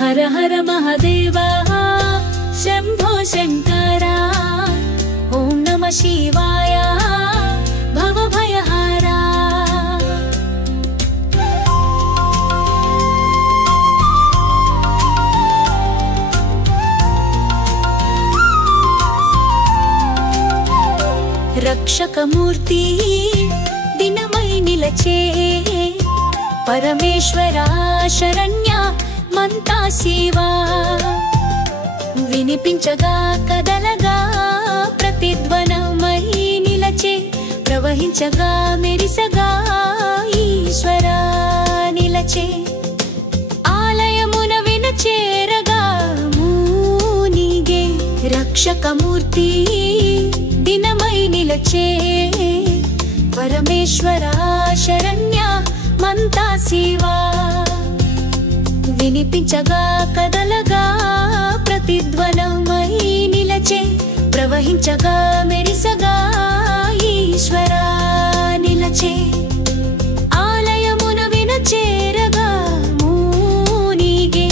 हर हर महादेवा शंभो शंकरा ओम नमः शिवाय भव भयहारा। रक्षकमूर्ति दिनमై నిలచే परमेश्वरा शरण्या మంతా శివా వినిపించగా కదలగా ప్రతిధ్వనమై నిలచే ప్రవహించగా మెరిసగా ఈశ్వరా నిలచే ఆలయమున వినచేరగా మూనిగే రక్షకమూర్తి దినమై నిలచే పరమేశ్వరా శరణ్య మంతా శివా వినిపించగా కదలగా ప్రతిధ్వనమై నిలచే ప్రవహించగా మెరిసగా ఈశ్వరా నిలచే ఆలయమున వినచేరగా మూనిగే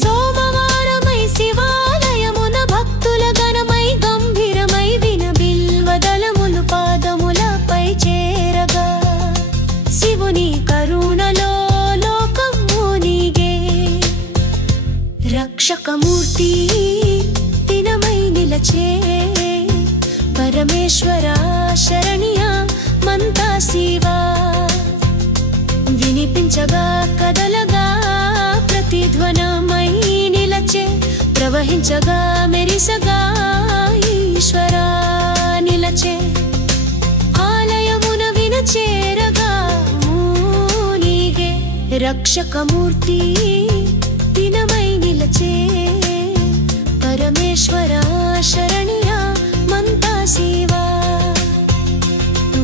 సోమవారమై శివాలయమున భక్తుల గణమై గంభీరమై వినబిల్వదలములు పాదములపై చేరగా శివుని కరుణలో రక్షకమూర్తి దినమై నిలచే పరమేశ్వరా శరణ్య మంతా శివా వినిపించగా కదలగా ప్రతిధ్వనమై నిలచే ప్రవహించగా మెరిసగా ఈశ్వరా నిలచే ఆలయమున వినచేరగా మూనిగే రక్షకమూర్తి దినమై నిలచే పరమేశ్వరా శరణ్య మంతా శివా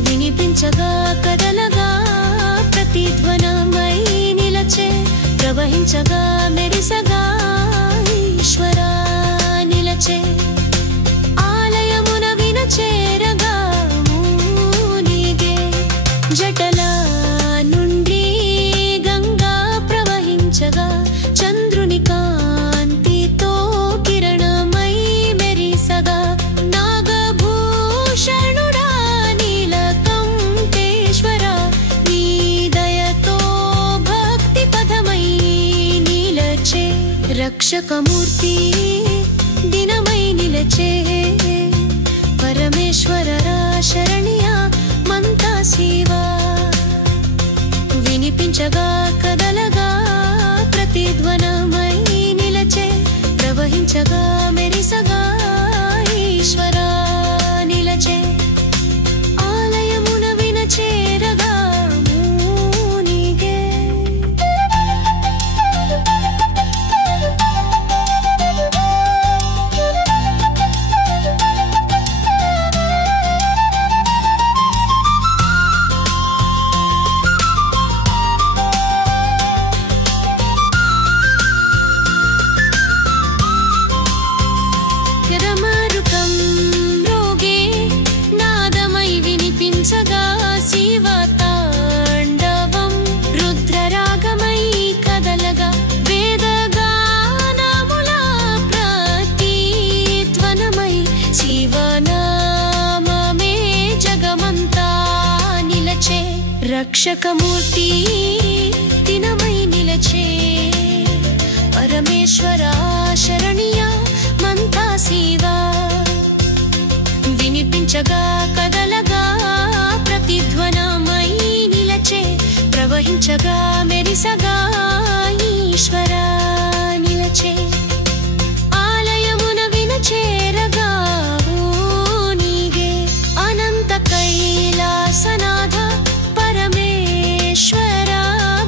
వినిపించగా కదలగా ప్రతిధ్వనమై నిలచే ప్రవహించగా మెరిసగా ఈశ్వరా నిలచే ఆలయమున వినచేరగా మూనిగే జటల నుండి గంగా ప్రవహించగా చంద్రుని కాంతితో కిరణమై మెరిసగా నాగభూషణుడా నీలకంఠేశ్వర నీ దయతో భక్తి పదమై నిలచే రక్షకమూర్తి దినమై నిలచే పరమేశ్వరా శరణ్య మంతా శివా వినిపించగా కదలగా ప్రతిధ్వనమై నిలచే ప్రవహించగా మెరిసగా ఈశ్వరా నిలచే ఆలయమున వినచేరగా మూనిగే రమరుకం రోగే నాదమై వినిపించగా శివ తాండవం రుద్రరాగమై కదలగా వేదగానముల ప్రతిధ్వనమై శివనామమే జగమంతా నిలచే రక్షకమూర్తి దినమై నిలచే పరమేశ్వరా శరణ్య మంతా శివా వినిపించగా కదలగా ప్రతిధ్వనమై నిలచే ప్రవహించగా మెరిసగా ఈశ్వరా నిలచే ఆలయమున వినచేరగా మూనిగే అనంత కైలాసనాథ పరమేశ్వరా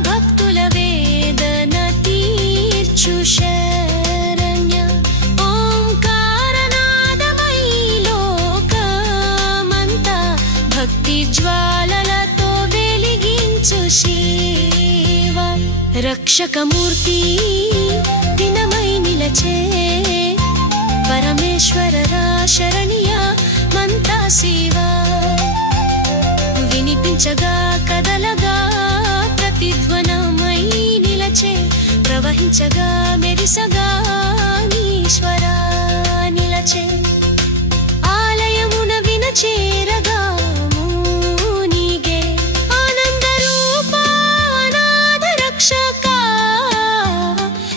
భక్తుల వేదన తీర్చు శరణ్య ఓంకారనాదమై లోకమంతా భక్తి జ్వాలలతో రక్షకమూర్తి దినమై నిలచే పరమేశ్వరరా శరణ్య మంతా శివ వినిపించగా కదలగా ప్రతిధ్వనమై నిలచే ప్రవహించగా మెరిసగా ఈశ్వరా నిలచే ఆలయమున వినచేరగా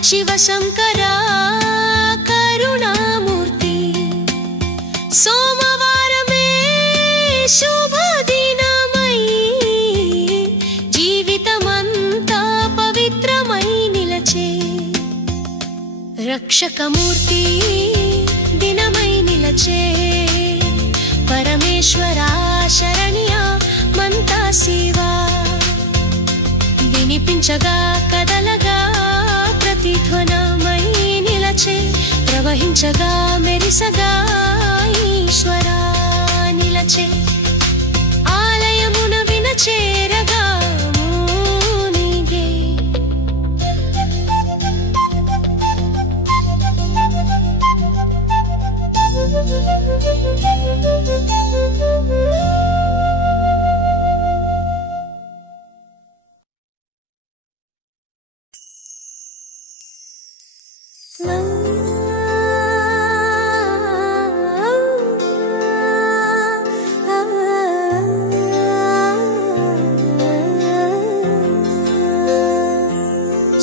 శివశంకరా కరుణామూర్తి సోమవారమే శుభదినమై జీవితమంతా పవిత్రమై నిలచే రక్షకమూర్తి దినమై నిలచే పరమేశ్వరా శరణ్య మంతా శివ వినిపించగా కదలగా ప్రతిధ్వనమై నిలచే ప్రవహించగా మెరిసగా ఈశ్వరా నిలచే ఆలయమున వినచేరగా నీగే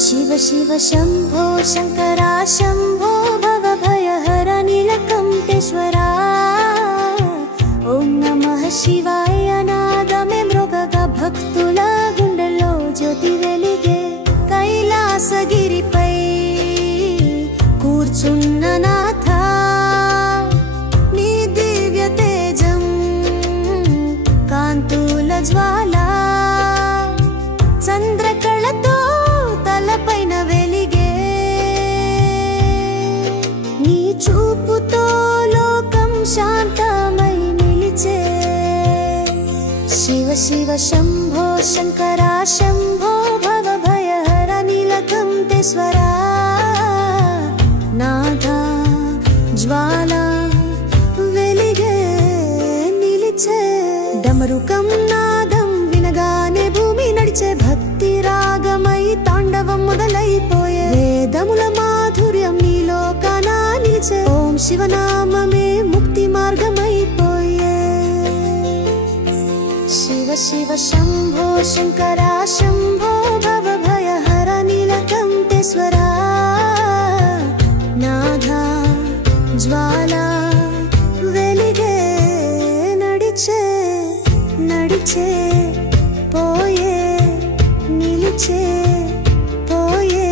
शिव शिव शंभो शंकरा शंभो भवभयहर नीलकंठेश्वरा ओम नमः शिवाय नादमे मृगगा भक्तुल गुंडलो ज्योति वेलिगे कैलासगिरिपै కూర్చున్న నాథ నీ దివ్య తేజం కాంతుల జ్వాల చంద్రకళతో తలపైన వెలిగే నీ చూపుతో లోకం శాంతమై నిలిచే శివ శివ శంభో శంకరా శంభో భవభయహర నీలకంఠేశ్వరా నాథ జ్వాల వెలిగే నిలిచే డమరుకం నాదం వినగానే భూమి నడిచే భక్తి రాగమై తాండవం మొదలైపోయే వేదముల మాధుర్యం నీలో కానా నిలిచే ఓం శివనామమే ముక్తి మార్గమైపోయే శివ శివ శంభో శంకరా శంభో భవభయహర నీలకంఠేశ్వరా నాథ జ్వాల వెలిగే నడిచే నడిచే పోయే నిలిచే పోయే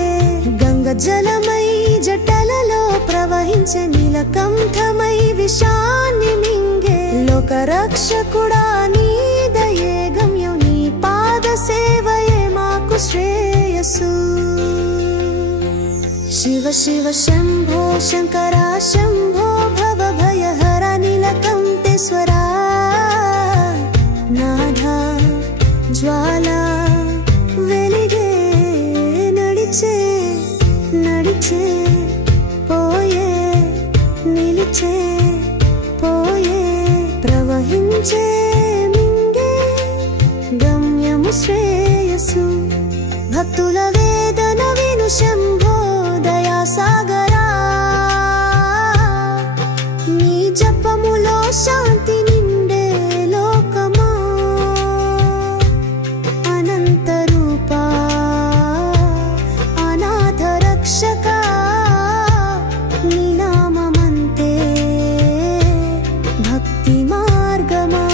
గంగ జలమై జటలలో ప్రవహించే నీలకంఠమై విషాన్ని మింగే లోక రక్షకుడా నీ దయే గమ్యం నీ పాద సేవయే మాకు శ్రేయస్సు शिव शिव शंभो शंकरा शंभो भवभयहर नीलकंठेश्वरा नाथ ज्वाल वेलिगे नडिचे नडिचे पोये निलिचे पोये प्रवहिंचे मिंगे गम्यमु श्रेयस्सु भक्तुल वेदन विनु शंभो दया सागरा नी जपमुलो शांति निंडे लोकमा अनंत रूपा अनाथ रक्षका नी नाममंते भक्ति मार्गमा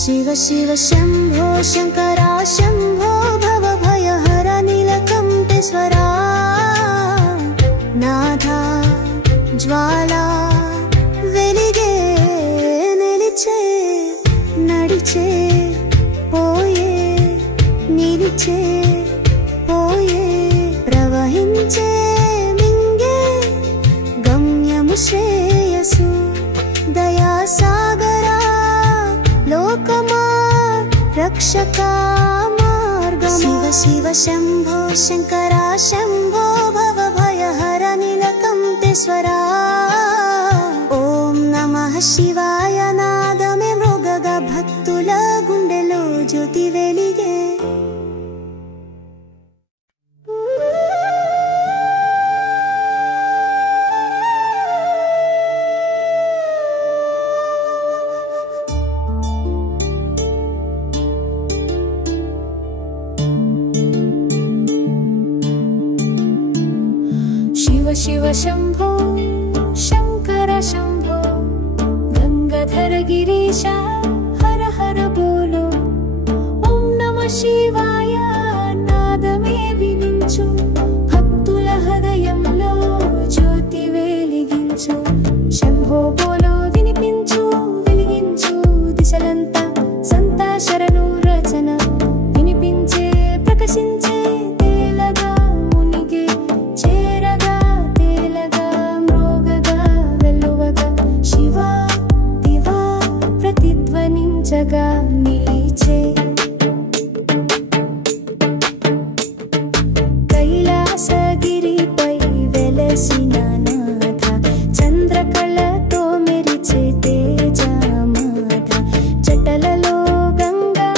शिव शिव शंभो शंकरा शंभो भवभयहर नीलकंठेश्वरा नाथ ज्वाल वेलिगे निलिचे नडिचे पोये निलिचे पोये प्रवहिंचे मिंगे गम्यमु श्रेयस्सु दया सागरा लोकमा रक्षका मार्ग శివ శివ శంభో శంకర శంభో భవ భయహర నీలకంఠేశ్వరా ఓం నమః శివాయ నాదమే మృగగా భక్తుల గుండెలో జ్యోతి వెలిగే शिव शंभो शंकर शंभो गंगाधर गिरीश हर हर बोलो ओम नमः शिवाय नादमे विनिंचु भक्तुल हृदयंलो ज्योति वेलिगिंचु शंभो बोलो विनिपिंचु वेलिगिंचु दिशలంతా సంత శరణు రచన వినిపించే ప్రకాశించే తేలగా మునిగే చేరగా ప్రతిధ్వనించగా నిలిచే కైలాసగిరిపై వెలసిన నాథ చంద్రకళతో మెరిచే తేజమాధ జటలలో గంగా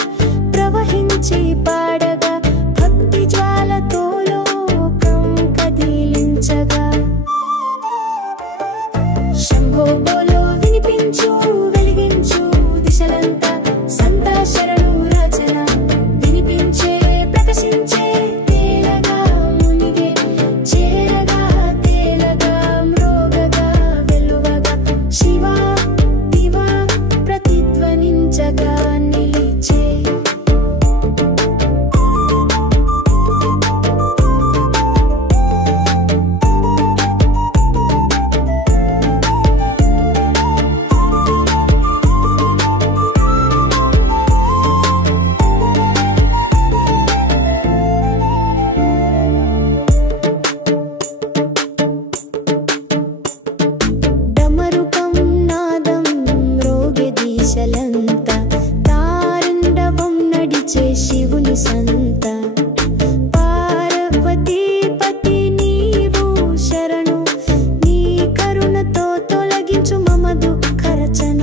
ప్రవహించి పాడగా భక్తి జ్వాలతో లోకం కదిలించగా శంభో బోలో వినిపించు వెలిగించు దిశలంతా సంతా శరణు రచన వినిపించే ప్రకాశించే తేలగా మునిగే చేరగా తేలగా మ్రోగగా వెలువగా శివ దివా ప్రతిధ్వనించగా నిలిచే డమరుకం నాదం మ్రోగే దిశలంతా తారండవం నడిచే శివుని సంత పార్వతీపతి నీవు శరణు నీ కరుణతో తొలగించు మమ దుఃఖరచన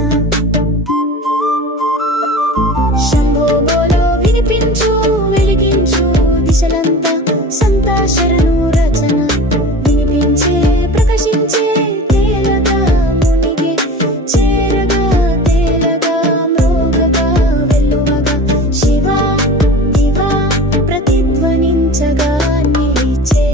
శంభో బోలో వినిపించు వెలిగించు దిశలంతా సంతా శరణు రచన వినిపించే ప్రకాశించే తేలగా మునిగే చేరగా తేలగా మ్రోగగా వెలువగా శివ దివా ప్రతిధ్వనించగా నిలిచే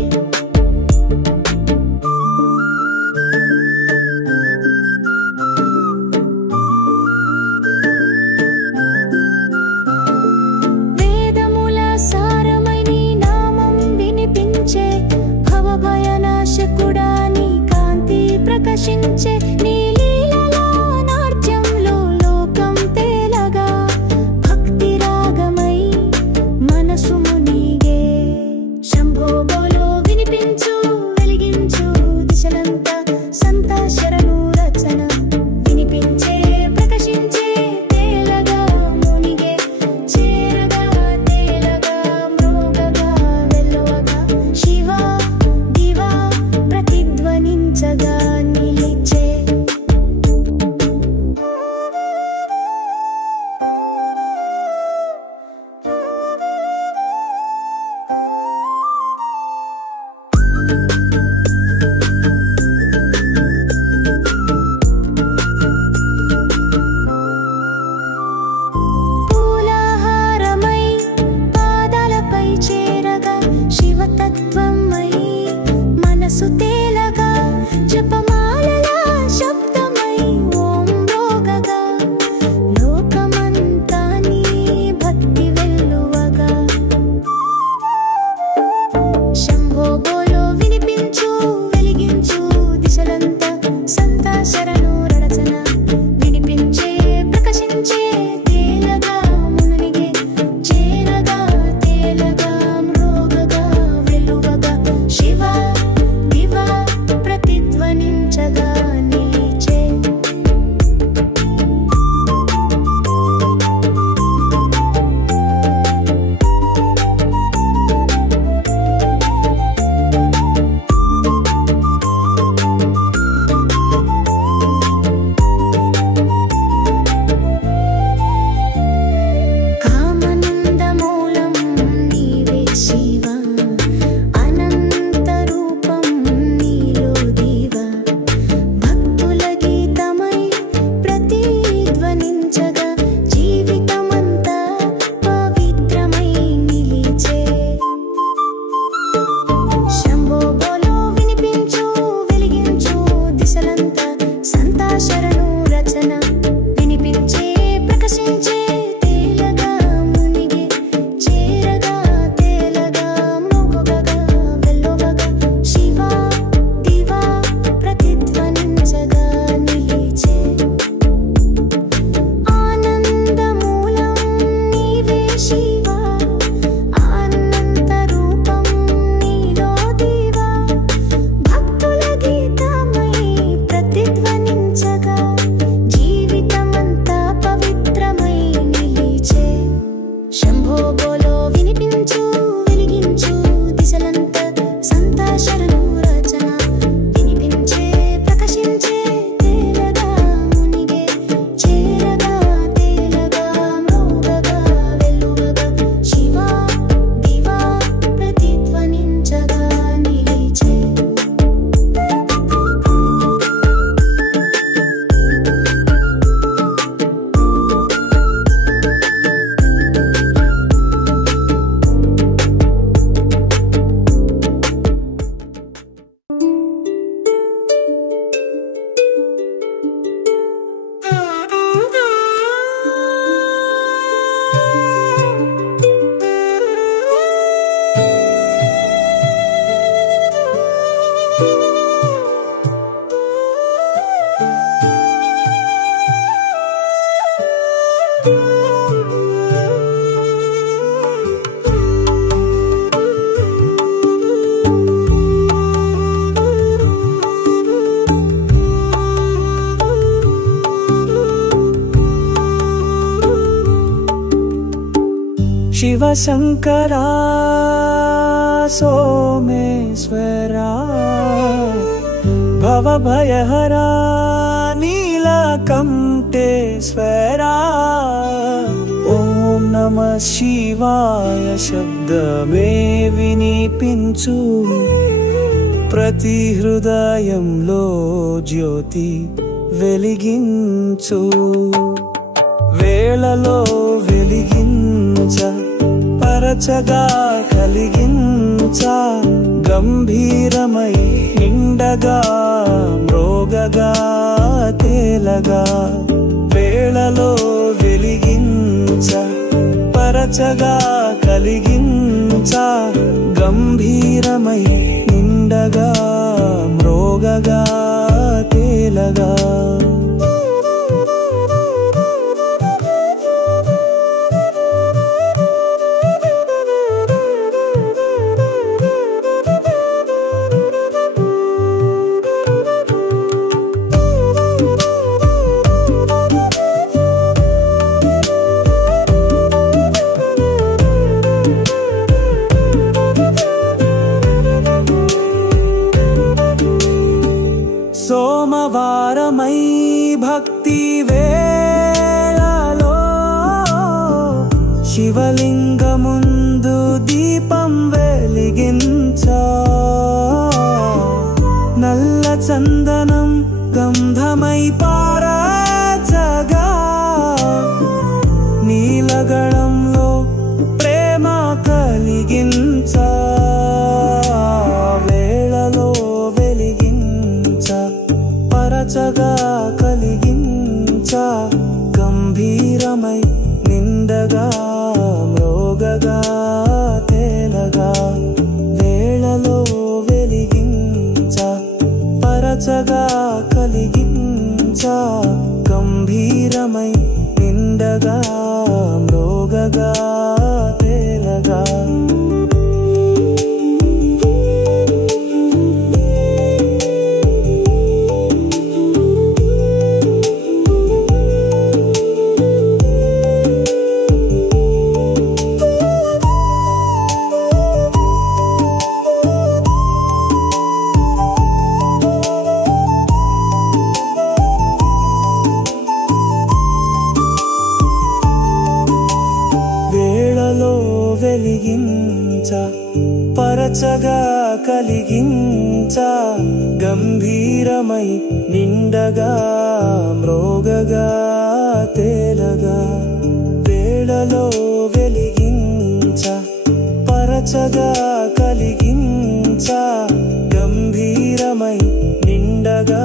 వేదముల సారమై నీ నామం వినిపించే భవభయనాశకుడా నీ కాంతి ప్రకాశించే నీ లీలలో నాట్యంలో లోకం తేలగా భక్తి రాగమై మనసు మునిగే శంభో బోలో వినిపించు వెలిగించు దిశలంతా సంతా శరణు రచన వినిపించే ప్రకాశించే తేలగా మునిగే చేరగా తేలగా మ్రోగగా వెలువగా శివ దివా ప్రతిధ్వనించగా నిలిచే शिवशंकरा सोमेश्वरा भवभयहरा नीलकंठेश्वरा ओम नमः शिवाय शब्दमे विनिपिंचु प्रति हृदयंलो ज्योति వెలిగించు వేళలో వెలిగించ పరచగా కలిగించ గంభీరమై నిండగా మ్రోగగా తేలగా వేళలో వెలిగించ పరచగా కలిగించ గంభీరమై నిండగా మ్రోగగా తేలగా సోమవారమై భక్తి వేళలో శివలింగముందు దీపం వెలిగించ నల్ల చందనం గంధమై పారచగా నీలగణంలో ప్రేమ కలిగించ వేళలో వెలిగించ పరచగా కలిగించ గంభీరమై నిండగా మ్రోగగా తేలగా వేళలో వెలిగించ పరచగా కలిగించ గంభీరమై నిండగా మ్రోగగా తేలగా వెలిగించ పరచగా కలిగించ గంభీరమై నిండగా మ్రోగగా తేలగా వేళలో వెలిగించ పరచగా కలిగించ గంభీరమై నిండగా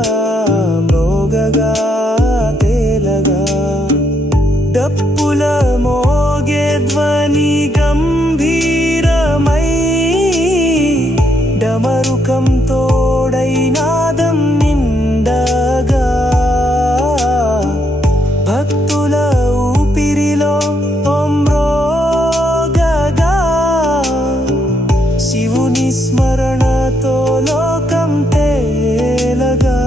మ్రోగగా తేలగా డప్పుల మోగే ధ్వని గంభీరమై డమరుకం తోడై నాదం నిండగా భక్తుల ఊపిరిలో తొమ్రోగగా శివుని స్మరణతో లోకం తేలగా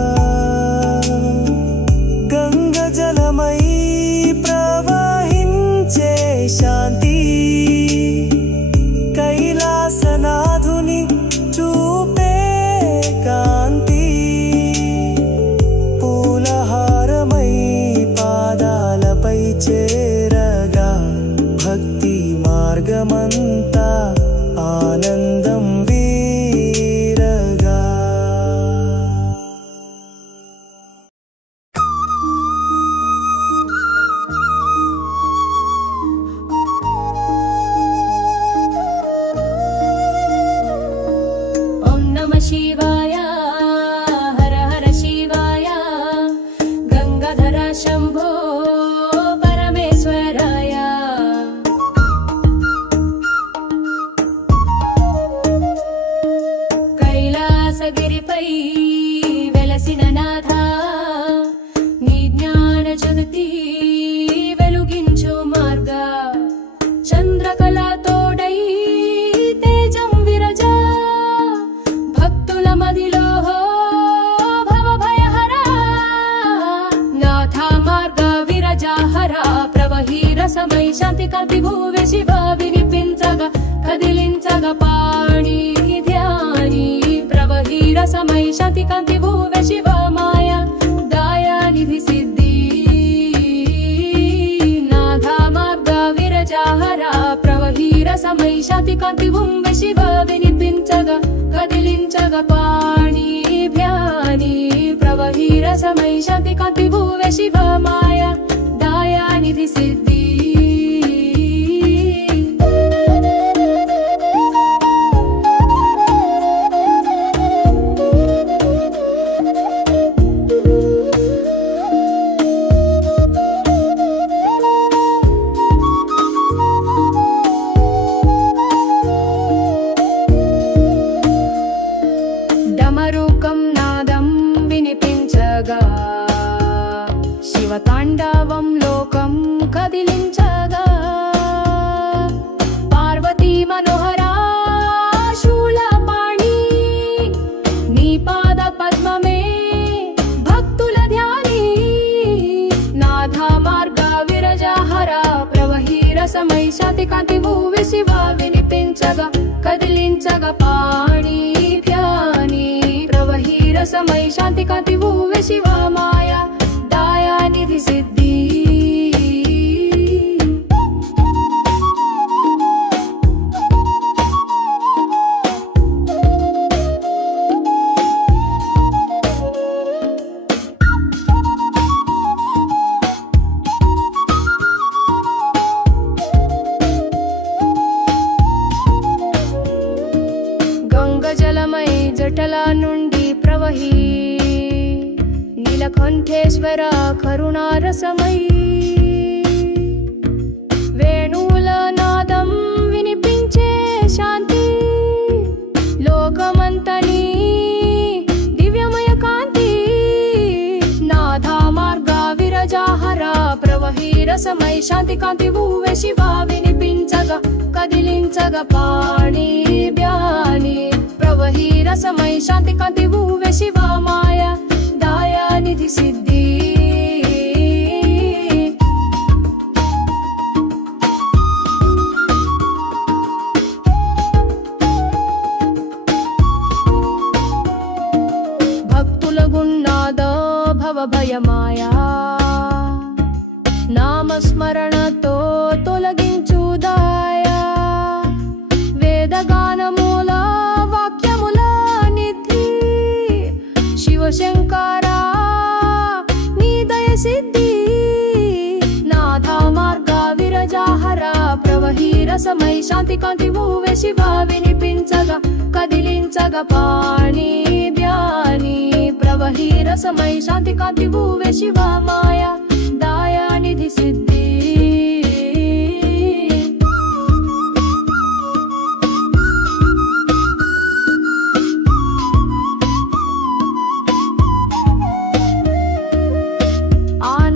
గంగ జలమై ప్రవహించే శాంతి కైలాసనాథుని చూపే కాంతి పూలహారమై పాదాలపై చేరగా భక్తి మార్గమంతా ఆనందం వీరగా शिवाय हर हर शिवाय गंगाधर शंभो परमेश्वराय कैलासगिरिपै वेलसिन नाथ नी ज्ञान ज्योति वेलुगिंचु मार्ग चंद्रकला तोडै तेजं विरजा भक्तुल मदिलो भवभयहरा नाथ मार्ग विरजा हरा प्रवही रसमय शांति कांति भुवे शिवा विनि మనోహర ప్రవహీర సమై శాంతి కాంతి ఉమ్మె శివ వినిపించగా కదిలించగా పాణి భ్యాని ప్రవహీర సమై శాంతి కాంతి భూవె శివ మాయ దయానిధి సిద్ధి తాండవం లోకం కదిలించగా పార్వతీ మనోహర శూలపాణి నీ పాద పద్మమే భక్తుల ధ్యాని నాథ మార్గ విరజాహర ప్రవహీర సమై శాంతి కాంతి భూవి శివ వినిపించగా కదిలించగా పాణి భ్యాని ప్రవహీర సమై శాంతి కాంతి భూవి శివ మాయ దయానిధి సిద్ధి గంగ జలమై జటల నుండి ప్రవహి నీలకంఠేశ్వర కరుణారసమై వేణువుల నాదం వినిపించే శాంతి లోకమంతని దివ్యమయ కాంతి నాథ మార్గ విరజాహర ప్రవహీర సమై శాంతి కాంతి భూవె శివ వినిపించగా కదిలించగా పాణి భ్యాని ప్రవహీర సమై శాంతి కాంతి భూవె శివ మాయ దయానిధి సిద్ధి భక్తుల గున్నాద భవ భయమాయా నామస్మరణతో తొలగించు దయా వేదగానమూల వాక్యముల నిధి శివశంకర నీ దయ సిద్ధి నాథ మార్గ విరజాహర ప్రవహీర సమై శాంతి కాంతి భూవె శివ వినిపించగా కదిలించగా పాణి భ్యాని ప్రవహీర సమై శాంతి కాంతి భూవె శివ మాయ దయానిధి సిద్ధి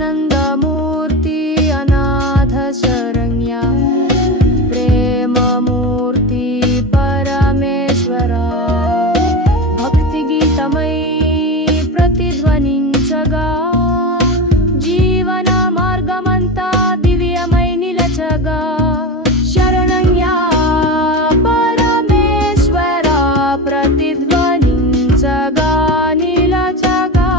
ఆనందమూర్తి అనాథ శరణ్య ప్రేమమూర్తి పరమేశ్వర భక్తి గీతమై ప్రతిధ్వనించగా జీవన మార్గమంతా దివ్యమై నిలచగా శరణ్య పరమేశ్వర ప్రతిధ్వనించగా నిలచగా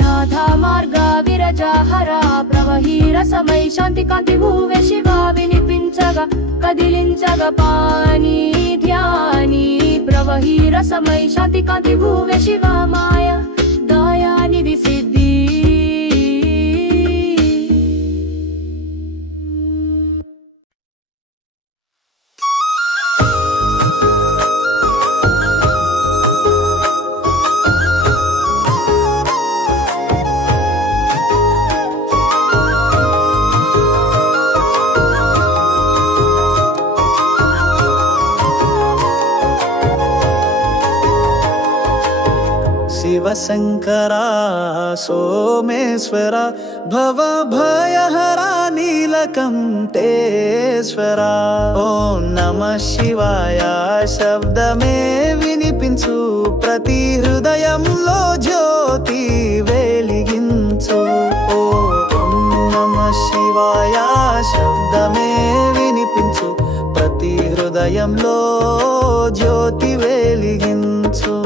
నాథ మార్గ విరజాహర ప్రవహీర సమై శాంతి కాంతి భూవె శివ వినిపించగా కదిలించగా పాణి ధ్యాని ప్రవహీర సమై శాంతి కాంతి భూవె శివ మాయ దయానిధి సిద్ధి శివశంకరా సోమేశ్వర భవ భయహరా నీలకంఠేశ్వర ఓం నమః శివాయ శబ్దమే వినిపించు ప్రతి హృదయంలో జ్యోతి వెలిగించు ఓం నమః శివాయ శబ్దమే వినిపించు ప్రతి హృదయంలో జ్యోతి వెలిగించు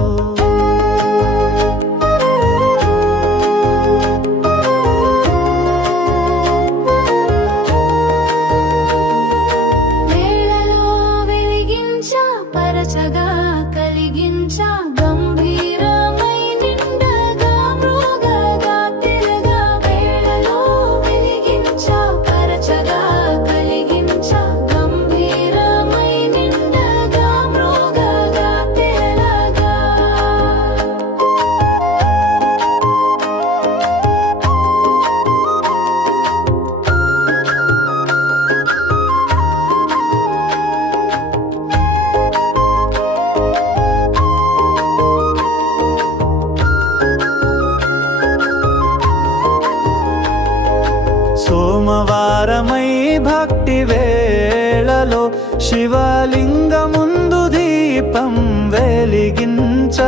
భక్తి వేళలో శివలింగముందు దీపం వెలిగించ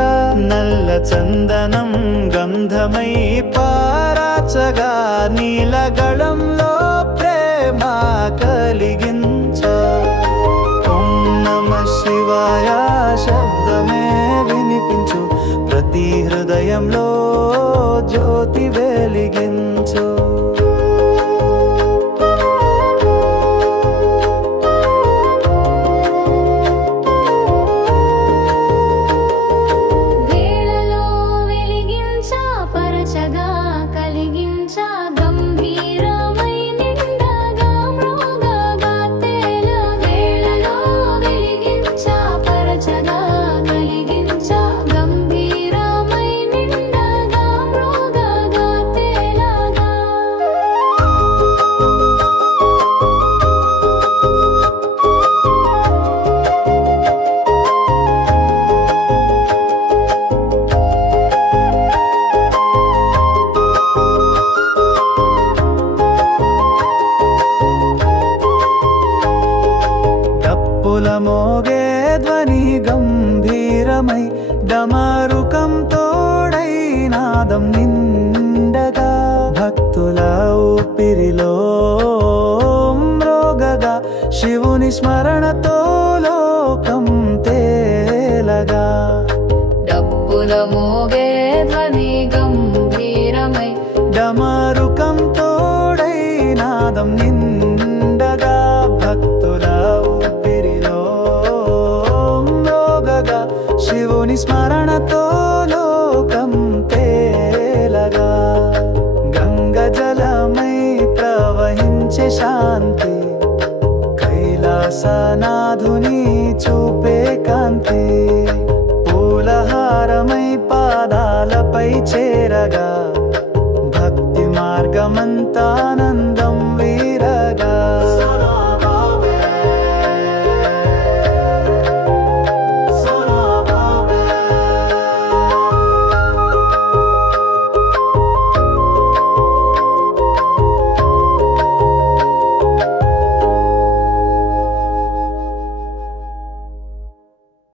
నల్ల చందనం గంధమై పారాచగా నీలగళంలో ప్రేమ కలిగించ ఓం నమః శివాయ శబ్దమే వినిపించు ప్రతి హృదయంలో జ్యోతి వెలిగించు వేళలో వెలిగించా పరచగా కలిగించా గంభీరమై నిండగా మృగగా తేల వేళలో వెలిగించా పరచగా కలిగించా గంభీరమై నిండగా మృగగా తేలగా డప్పుల మోగే ధ్వని గంభీరమై డమరుకం తోడై నాదం నిండగా భక్తుల ఊపిరిలో మ్రోగగా శివుని స్మరణతో లోకం తేలగా డప్పుల మోగే ధ్వని గంభీరమై డమరుకం తోడై నాదం నిండగా భక్తుల ఊపిరిలో మ్రోగగా శివుని స్మరణతో లోకం తేలగా గంగ జలమై ప్రవహించే శాంతి కైలాసనాథుని చూపే కాంతి పూలహారమై పాదాలపై చేరగా భక్తి మార్గమంతా